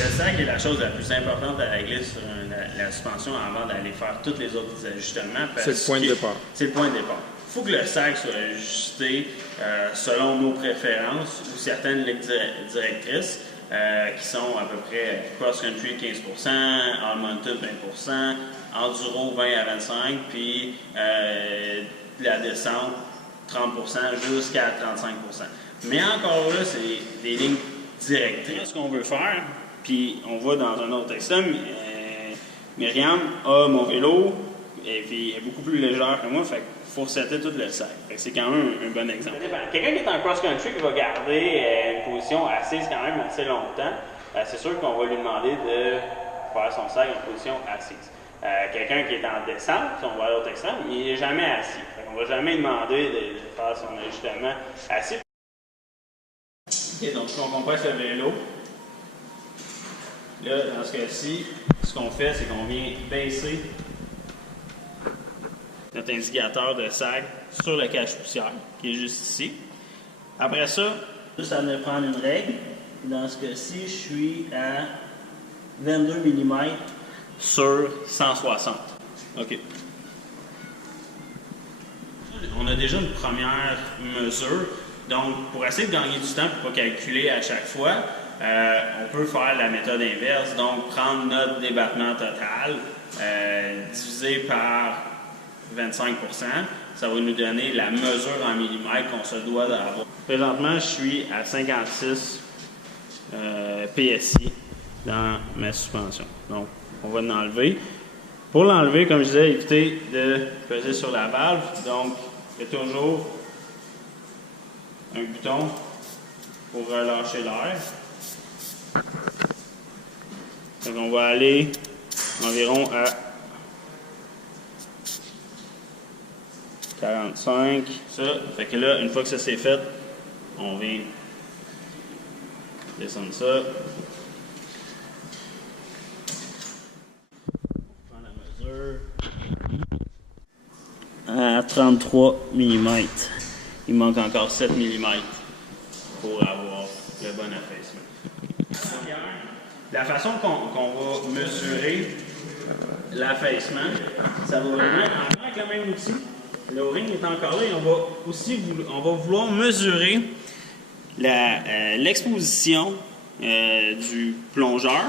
Le sag est la chose la plus importante à régler sur la suspension avant d'aller faire tous les autres ajustements. C'est le point de départ. C'est le point de départ. Il faut que le sag soit ajusté selon nos préférences ou certaines lignes directrices qui sont à peu près cross-country 15%, all-mountain 20%, enduro 20 à 25%, puis la descente 30% jusqu'à 35%. Mais encore là, c'est des lignes directrices. Ce qu'on veut faire, puis on voit dans un autre extrême, Myriam a mon vélo, et puis elle est beaucoup plus légère que moi, fait qu'il faut setter tout le sac. C'est quand même un bon exemple. Quelqu'un qui est en cross-country qui va garder une position assise quand même assez longtemps, c'est sûr qu'on va lui demander de faire son sac en position assise. Quelqu'un qui est en descente, si on va à l'autre extrême, il n'est jamais assis. On ne va jamais demander de faire son ajustement assis. Okay, donc, on compresse le vélo. Là, dans ce cas-ci, ce qu'on fait, c'est qu'on vient baisser notre indicateur de sag sur le cache-poussière, qui est juste ici. Après ça, juste à me prendre une règle. Dans ce cas-ci, je suis à 22 mm sur 160. OK. On a déjà une première mesure. Donc, pour essayer de gagner du temps pour ne pas calculer à chaque fois, on peut faire la méthode inverse. Donc, prendre notre débattement total, divisé par 25%. Ça va nous donner la mesure en millimètres qu'on se doit d'avoir. Présentement, je suis à 56 PSI dans ma suspension. Donc, on va l'enlever. Pour l'enlever, comme je disais, évitez de peser sur la valve. Donc, il y a toujours un bouton pour relâcher l'air. Donc, on va aller environ à 45. Ça, fait que là, une fois que ça c'est fait, on vient descendre ça. On prend la mesure à 33 mm. Il manque encore 7 mm pour avoir le bon affaissement. La façon qu'on va mesurer l'affaissement, ça va vraiment être encore avec le même outil. Le O-ring est encore là et on va vouloir mesurer l'exposition du plongeur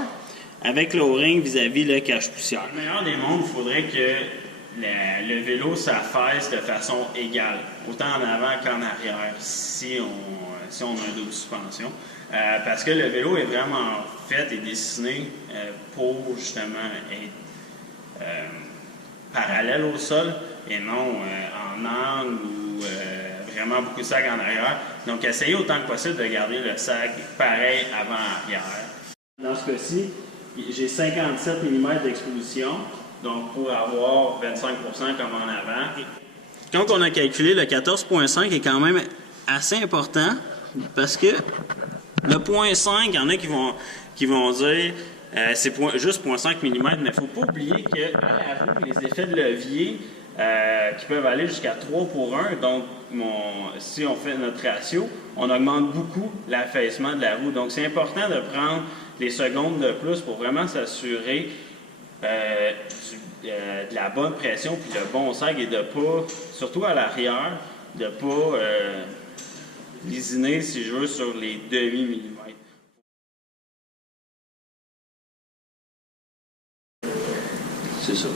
avec le O-ring vis-à-vis le cache-poussière. Dans le meilleur des mondes, il faudrait que le vélo s'affaisse de façon égale, autant en avant qu'en arrière, si on a un dos de suspension. Parce que le vélo est vraiment fait et dessiné pour justement être parallèle au sol et non en angle ou vraiment beaucoup de sag en arrière. Donc, essayez autant que possible de garder le sag pareil avant-arrière. Dans ce cas-ci, j'ai 57 mm d'exposition, donc pour avoir 25% comme en avant. Quand on a calculé, le 14.5 est quand même assez important parce que le 0.5, il y en a qui vont dire c'est juste 0.5 mm, mais il ne faut pas oublier qu'à la roue, les effets de levier qui peuvent aller jusqu'à 3 pour 1, donc si on fait notre ratio, on augmente beaucoup l'affaissement de la roue. Donc c'est important de prendre les secondes de plus pour vraiment s'assurer de la bonne pression puis le bon sag et de ne pas, surtout à l'arrière, de ne pas lésiner, si je veux, sur les demi-millimètres. C'est ça.